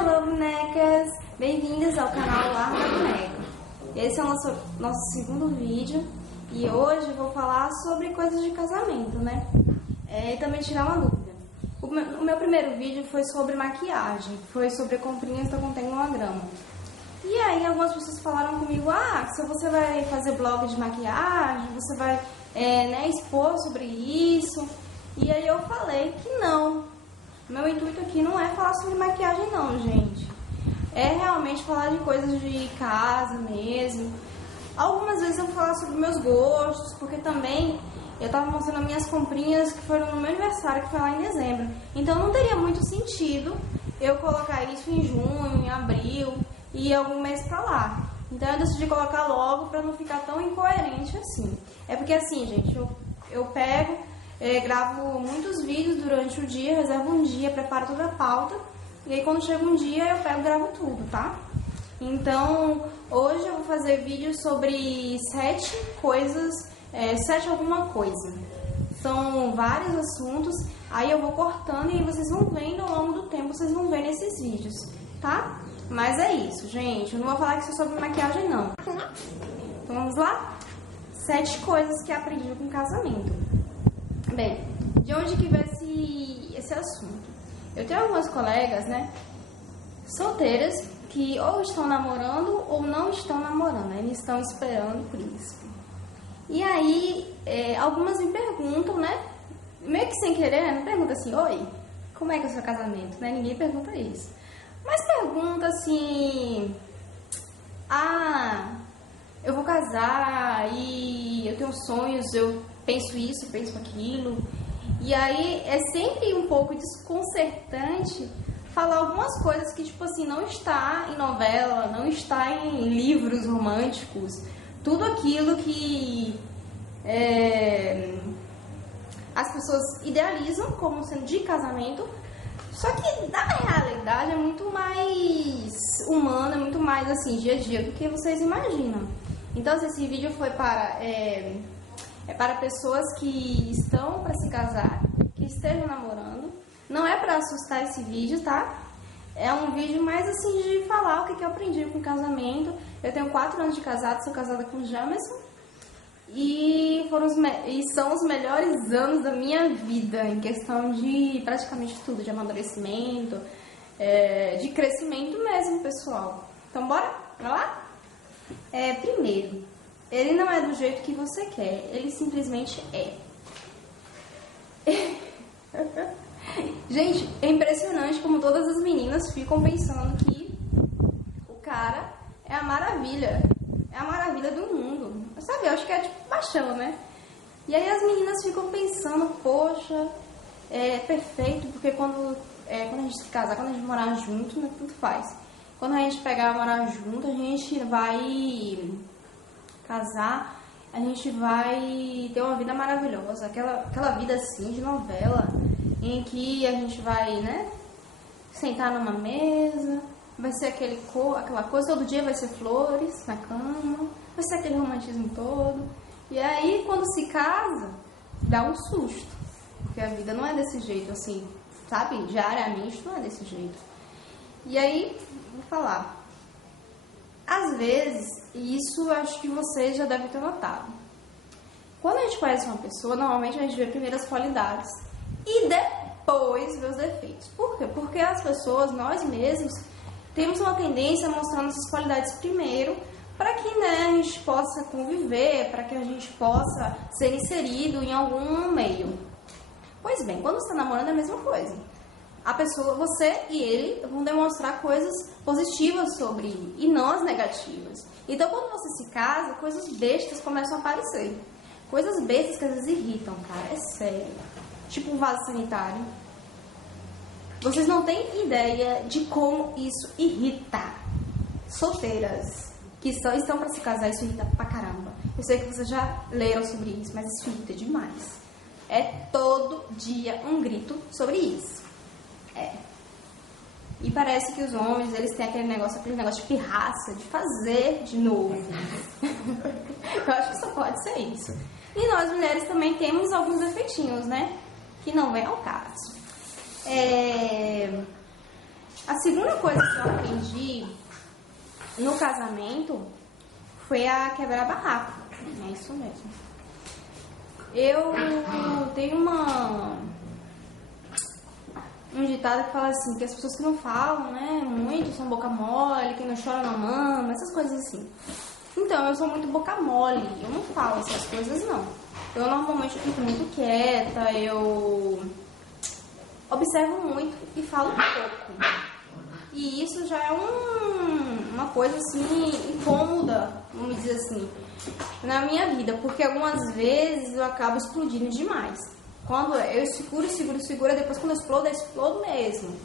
Hello, bonecas! Bem-vindas ao canal Lar da Boneca. Esse é o nosso segundo vídeo e hoje eu vou falar sobre coisas de casamento, né? E também tirar uma dúvida. O meu primeiro vídeo foi sobre maquiagem, foi sobre comprinhas da Contém uma Grama. E aí algumas pessoas falaram comigo, se você vai fazer blog de maquiagem, você vai expor sobre isso. E aí eu falei que não. Meu intuito aqui não é falar sobre maquiagem não, gente. É realmente falar de coisas de casa mesmo. Algumas vezes eu vou falar sobre meus gostos, porque também eu tava mostrando minhas comprinhas que foram no meu aniversário, que foi lá em dezembro. Então não teria muito sentido eu colocar isso em junho, em abril e algum mês pra lá. Então eu decidi colocar logo pra não ficar tão incoerente assim. É porque assim, gente, eu pego... gravo muitos vídeos durante o dia, reservo um dia, preparo toda a pauta. E aí quando chega um dia eu pego e gravo tudo, tá? Então hoje eu vou fazer vídeo sobre 7 coisas, 7 alguma coisa. São vários assuntos, aí eu vou cortando e aí vocês vão vendo ao longo do tempo, vocês vão ver nesses vídeos, tá? Mas é isso, gente, eu não vou falar que isso é sobre maquiagem não. Então vamos lá? 7 coisas que aprendi com casamento. Bem, de onde que veio esse assunto? Eu tenho algumas colegas, né, solteiras, que ou estão namorando ou não estão namorando, eles estão esperando o príncipe. E aí, algumas me perguntam, né, meio que sem querer, me perguntam assim, oi, como é que é o seu casamento? Né? Ninguém pergunta isso. Mas pergunta assim, eu vou casar e eu tenho sonhos, eu penso isso, penso aquilo. E aí é sempre um pouco desconcertante falar algumas coisas que, tipo assim, não está em novela, não está em livros românticos. Tudo aquilo que as pessoas idealizam como sendo de casamento. Só que na realidade é muito mais humano, é muito mais assim, dia a dia do que vocês imaginam. Então esse vídeo foi para pessoas que estão para se casar, que estejam namorando. Não é para assustar esse vídeo, tá? É um vídeo mais assim de falar o que eu aprendi com o casamento. Eu tenho 4 anos de casado, sou casada com o Jamerson. E são os melhores anos da minha vida, em questão de praticamente tudo, de amadurecimento, de crescimento mesmo, pessoal. Então bora lá? Primeiro, ele não é do jeito que você quer, ele simplesmente é. Gente, é impressionante como todas as meninas ficam pensando que o cara é a maravilha do mundo. Sabe, eu acho que é tipo paixão, né? E aí as meninas ficam pensando, poxa, é perfeito, porque quando a gente se casar, quando a gente morar junto, né, tudo faz. Quando a gente pegar morar junto, a gente vai casar, a gente vai ter uma vida maravilhosa, aquela vida assim de novela, em que a gente vai, né, sentar numa mesa, vai ser aquela coisa, todo dia vai ser flores na cama, vai ser aquele romantismo todo. E aí quando se casa, dá um susto, porque a vida não é desse jeito assim, sabe, diariamente não é desse jeito. E aí, vou falar, às vezes, e isso eu acho que vocês já devem ter notado. Quando a gente conhece uma pessoa, normalmente a gente vê primeiro as qualidades e depois vê os defeitos. Por quê? Porque as pessoas, nós mesmos, temos uma tendência a mostrar nossas qualidades primeiro, para que, né, a gente possa conviver, para que a gente possa ser inserido em algum meio. Pois bem, quando você está namorando é a mesma coisa. A pessoa, você e ele vão demonstrar coisas positivas sobre ele e não as negativas. Então quando você se casa, coisas bestas começam a aparecer. Coisas bestas que às vezes irritam, cara, é sério. Tipo um vaso sanitário. Vocês não têm ideia de como isso irrita. Solteiras que estão para se casar, isso irrita pra caramba. Eu sei que vocês já leram sobre isso, mas isso irrita demais. É todo dia um grito sobre isso. E parece que os homens, eles têm aquele negócio de pirraça, de fazer de novo. Eu acho que só pode ser isso. E nós mulheres também temos alguns defeitinhos, né? Que não vem ao caso. A segunda coisa que eu aprendi no casamento foi a quebrar barraco. É isso mesmo. Eu tenho um ditado que fala assim, que as pessoas que não falam, né, muito, são boca mole, que não chora não mama, essas coisas assim. Então, eu sou muito boca mole, eu não falo essas coisas não. Eu normalmente fico muito quieta, eu observo muito e falo pouco. E isso já é uma coisa assim, incômoda, vamos dizer assim, na minha vida, porque algumas vezes eu acabo explodindo demais. Quando eu seguro, depois quando eu explodo mesmo.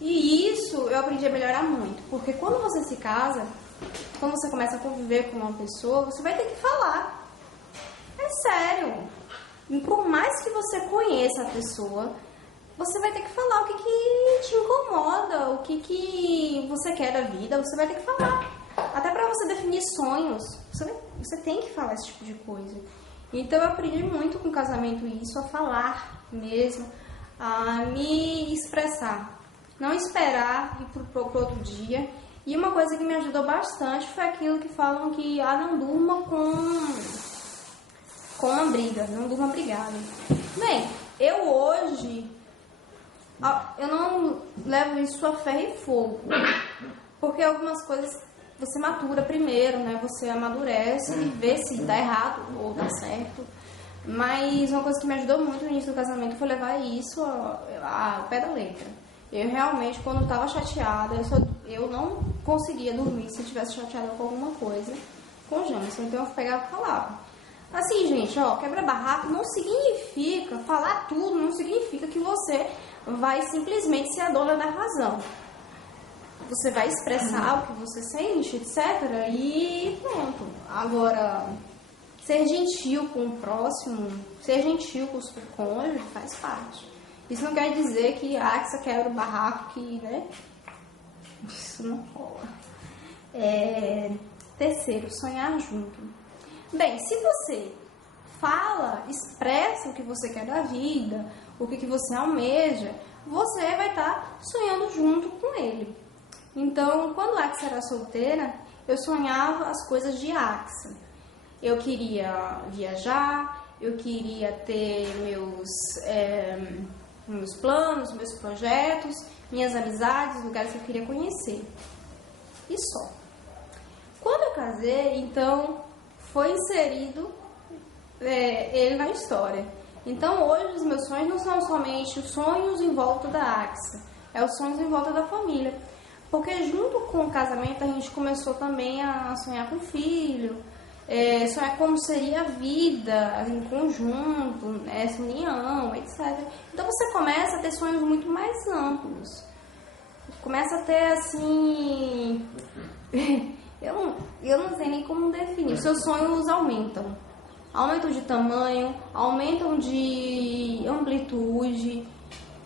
E isso eu aprendi a melhorar muito, porque quando você se casa, quando você começa a conviver com uma pessoa, você vai ter que falar. É sério. E por mais que você conheça a pessoa, você vai ter que falar o que te incomoda, o que você quer da vida, você vai ter que falar. Até para você definir sonhos, você tem que falar esse tipo de coisa. Então eu aprendi muito com o casamento isso, a falar mesmo, a me expressar. Não esperar ir pro outro dia. E uma coisa que me ajudou bastante foi aquilo que falam que não durma com uma briga, não durma brigado. Bem, eu hoje, eu não levo isso a ferro e fogo, porque algumas coisas você matura primeiro, né? Você amadurece e vê se dá errado ou dá certo. Mas uma coisa que me ajudou muito no início do casamento foi levar isso ao pé da letra. Eu realmente, quando estava chateada, eu não conseguia dormir se eu estivesse chateada com alguma coisa com o Jamerson. Então eu pegava e falava. Assim, gente, quebra barraco não significa, falar tudo não significa que você vai simplesmente ser a dona da razão. Você vai expressar o que você sente, etc. E pronto. Agora, ser gentil com o próximo, ser gentil com o seu cônjuge faz parte. Isso não quer dizer que você quebra o barraco, né? Isso não rola. Terceiro, sonhar junto. Bem, se você fala, expressa o que você quer da vida, o que você almeja, você vai estar sonhando junto com ele. Então, quando Axa era solteira, eu sonhava as coisas de Axa. Eu queria viajar, eu queria ter meus planos, meus projetos, minhas amizades, lugares que eu queria conhecer. E só. Quando eu casei, então, foi inserido ele na história. Então, hoje, os meus sonhos não são somente os sonhos em volta da Axa, é os sonhos em volta da família. Porque junto com o casamento, a gente começou também a sonhar com filho, sonhar como seria a vida em conjunto, essa união, etc. Então você começa a ter sonhos muito mais amplos. Começa a ter assim... eu não sei nem como definir. Seus sonhos aumentam. Aumentam de tamanho, aumentam de amplitude.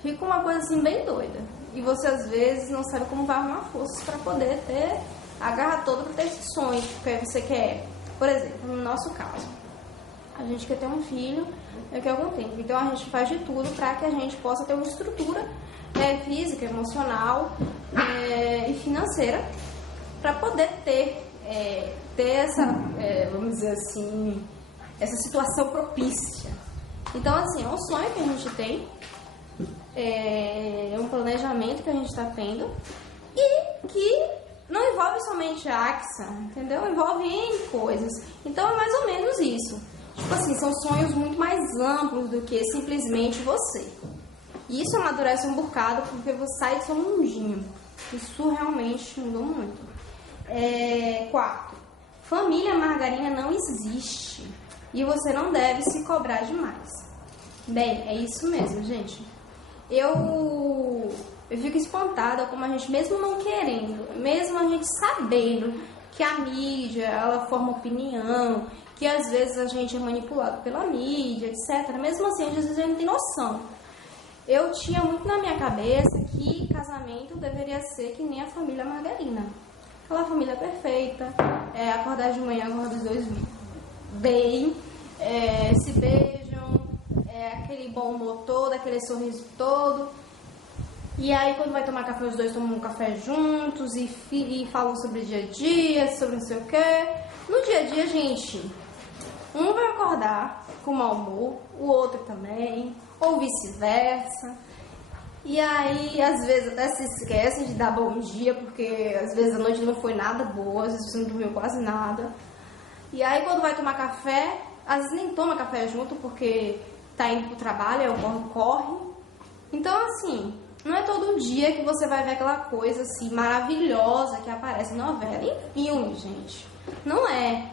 Fica uma coisa assim bem doida. E você às vezes não sabe como vai arrumar forças para poder ter a garra toda para ter esse sonho que você quer. Por exemplo, no nosso caso, a gente quer ter um filho daqui a algum tempo. Então a gente faz de tudo para que a gente possa ter uma estrutura física, emocional e financeira para poder ter essa, vamos dizer assim, essa situação propícia. Então, assim, é um sonho que a gente tem, é um planejamento que a gente está tendo e que não envolve somente a Axa, entendeu? Envolve N coisas. Então, é mais ou menos isso. Tipo assim, são sonhos muito mais amplos do que simplesmente você. E isso amadurece um bocado porque você sai do seu mundinho. Isso realmente mudou muito. 4. Família margarina não existe. E você não deve se cobrar demais. Bem, é isso mesmo, gente. Eu fico espantada como a gente, mesmo não querendo, mesmo a gente sabendo que a mídia, ela forma opinião, que às vezes a gente é manipulado pela mídia, etc. Mesmo assim, às vezes a gente não tem noção. Eu tinha muito na minha cabeça que casamento deveria ser que nem a família margarina. Aquela família perfeita, acordar de manhã, acordar os dois bem, se beijam, aquele bom humor todo, aquele sorriso todo. E aí, quando vai tomar café, os dois tomam um café juntos e falam sobre dia a dia, sobre não sei o quê. No dia a dia, gente, um vai acordar com mau humor, o outro também, ou vice-versa. E aí, às vezes, até se esquecem de dar bom dia, porque às vezes a noite não foi nada boa, às vezes você não dormiu quase nada. E aí, quando vai tomar café, às vezes nem toma café junto, porque tá indo pro trabalho, é o corre. Então, assim, não é todo dia que você vai ver aquela coisa assim maravilhosa que aparece em novela, em filme, gente. Não é.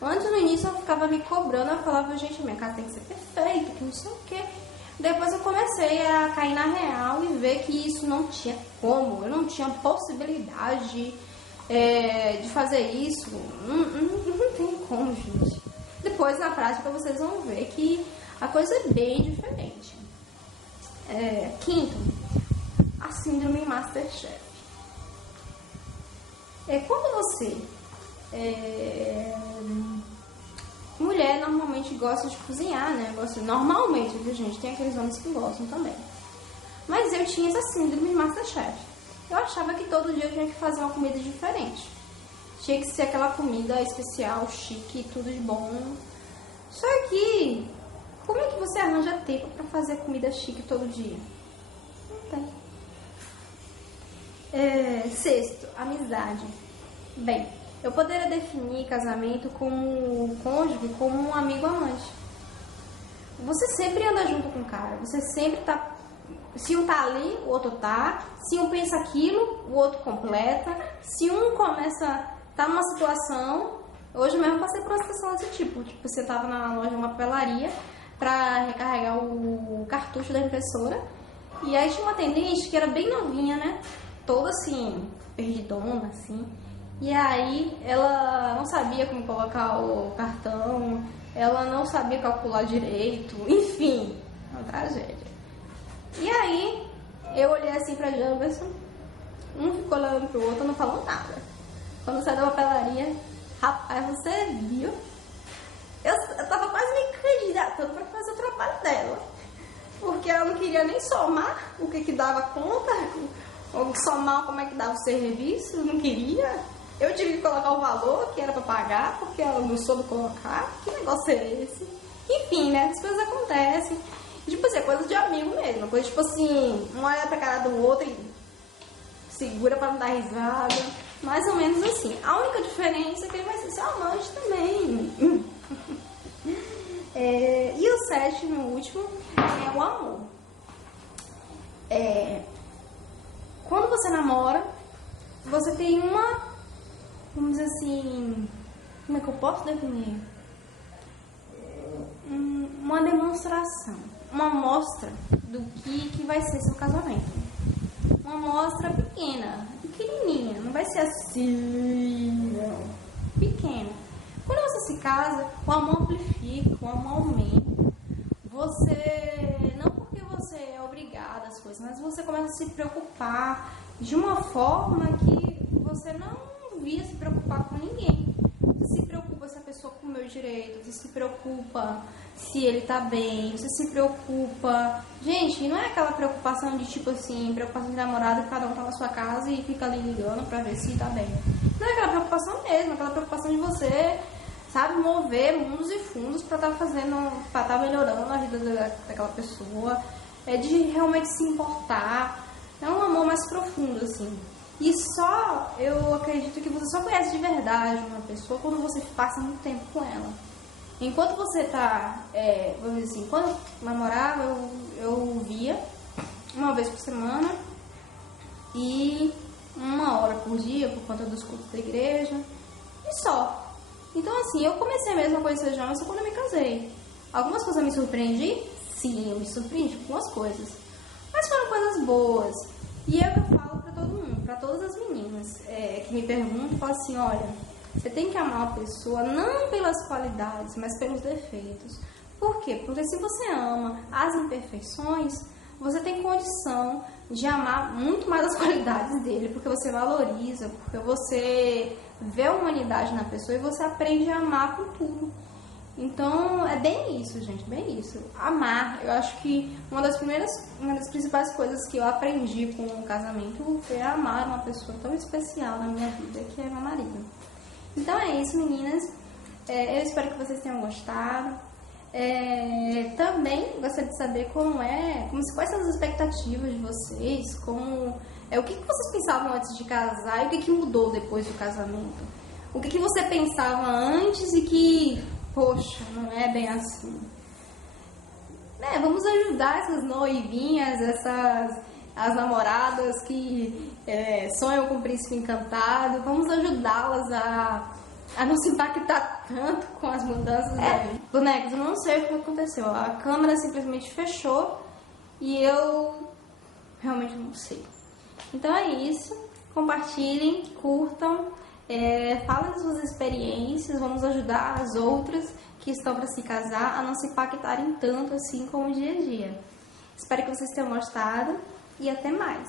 Antes, no início, eu ficava me cobrando, eu falava, gente, minha casa tem que ser perfeita, que não sei o quê. Depois eu comecei a cair na real e ver que isso não tinha como, eu não tinha possibilidade de fazer isso. Não tem como, gente. Depois, na prática, vocês vão ver que a coisa é bem diferente. Quinto, a síndrome Masterchef. Quando você mulher normalmente gosta de cozinhar, né? Normalmente, viu, gente? Tem aqueles homens que gostam também. Mas eu tinha essa síndrome de Masterchef. Eu achava que todo dia eu tinha que fazer uma comida diferente. Tinha que ser aquela comida especial, chique, tudo de bom. Só que, como é que você arranja tempo pra fazer comida chique todo dia? Não tem. Sexto, amizade. Bem, eu poderia definir casamento como cônjuge, como um amigo amante. Você sempre anda junto com o cara, você sempre tá... Se um tá ali, o outro tá. Se um pensa aquilo, o outro completa. Se um começa... Tá numa situação... Hoje mesmo eu passei por uma situação desse tipo. Tipo, você tava na loja de uma papelaria pra recarregar o cartucho da impressora. E aí tinha uma atendente que era bem novinha, né? Toda assim, perdidona, assim. E aí ela não sabia como colocar o cartão, ela não sabia calcular direito, enfim, uma tragédia. E aí eu olhei assim pra Jamberson, um ficou olhando pro outro, não falou nada. Quando saiu da papelaria, rapaz, você viu? Eu tava quase me candidatando pra fazer o trabalho dela, porque ela não queria nem somar o que dava conta, ou somar como é que dava o serviço, não queria. Eu tive que colocar o valor que era pra pagar, porque ela não soube colocar. Que negócio é esse? Enfim, né? As coisas acontecem. Tipo assim, é coisa de amigo mesmo. Coisa tipo assim, um olha pra cara do outro e segura pra não dar risada. Mais ou menos assim. A única diferença é que ele vai ser seu amante também. E o sétimo e último é o amor. Quando você namora, você tem uma... Vamos dizer assim, como é que eu posso definir? Uma demonstração, uma amostra do que vai ser seu casamento. Uma amostra pequenininha, não vai ser assim, não. Pequena. Quando você se casa, o amor amplifica, o amor aumenta. Você, não porque você é obrigada às coisas, mas você começa a se preocupar de uma forma que você não via se preocupar com ninguém. Você se preocupa se a pessoa comeu direito, você se preocupa se ele tá bem, você se preocupa... Gente, não é aquela preocupação de tipo assim, preocupação de namorado que cada um tá na sua casa e fica ali ligando pra ver se tá bem. Não é aquela preocupação mesmo, é aquela preocupação de você, sabe, mover mundos e fundos pra tá melhorando a vida daquela pessoa, de realmente se importar. É um amor mais profundo, assim. E eu acredito que você só conhece de verdade uma pessoa quando você passa muito tempo com ela. Enquanto você tá, vamos dizer assim, quando eu namorava, eu via uma vez por semana e 1 hora por dia por conta dos cultos da igreja e só. Então assim, eu comecei mesmo a conhecer o João quando eu me casei. Algumas coisas eu me surpreendi? Sim, eu me surpreendi com algumas coisas. Mas foram coisas boas. E é o que eu falo pra todo mundo, pra todas as meninas que me perguntam, falam assim, olha, você tem que amar uma pessoa não pelas qualidades, mas pelos defeitos. Por quê? Porque se você ama as imperfeições, você tem condição de amar muito mais as qualidades dele, porque você valoriza, porque você vê a humanidade na pessoa e você aprende a amar com tudo. Então, é bem isso, gente, bem isso. Amar, eu acho que uma das principais coisas que eu aprendi com o casamento foi amar uma pessoa tão especial na minha vida, que é meu marido. Então é isso, meninas. Eu espero que vocês tenham gostado. Também gostaria de saber quais são as expectativas de vocês, o que vocês pensavam antes de casar e o que mudou depois do casamento. O que você pensava antes e que, poxa, não é bem assim. Vamos ajudar essas noivinhas, as namoradas que sonham com o príncipe encantado. Vamos ajudá-las a não se impactar tanto com as mudanças da vida. Bonecos, eu não sei o que aconteceu. A câmera simplesmente fechou e eu realmente não sei. Então é isso. Compartilhem, curtam, falem das suas experiências. Vamos ajudar as outras que estão para se casar a não se impactarem tanto assim como o dia a dia. Espero que vocês tenham gostado e até mais.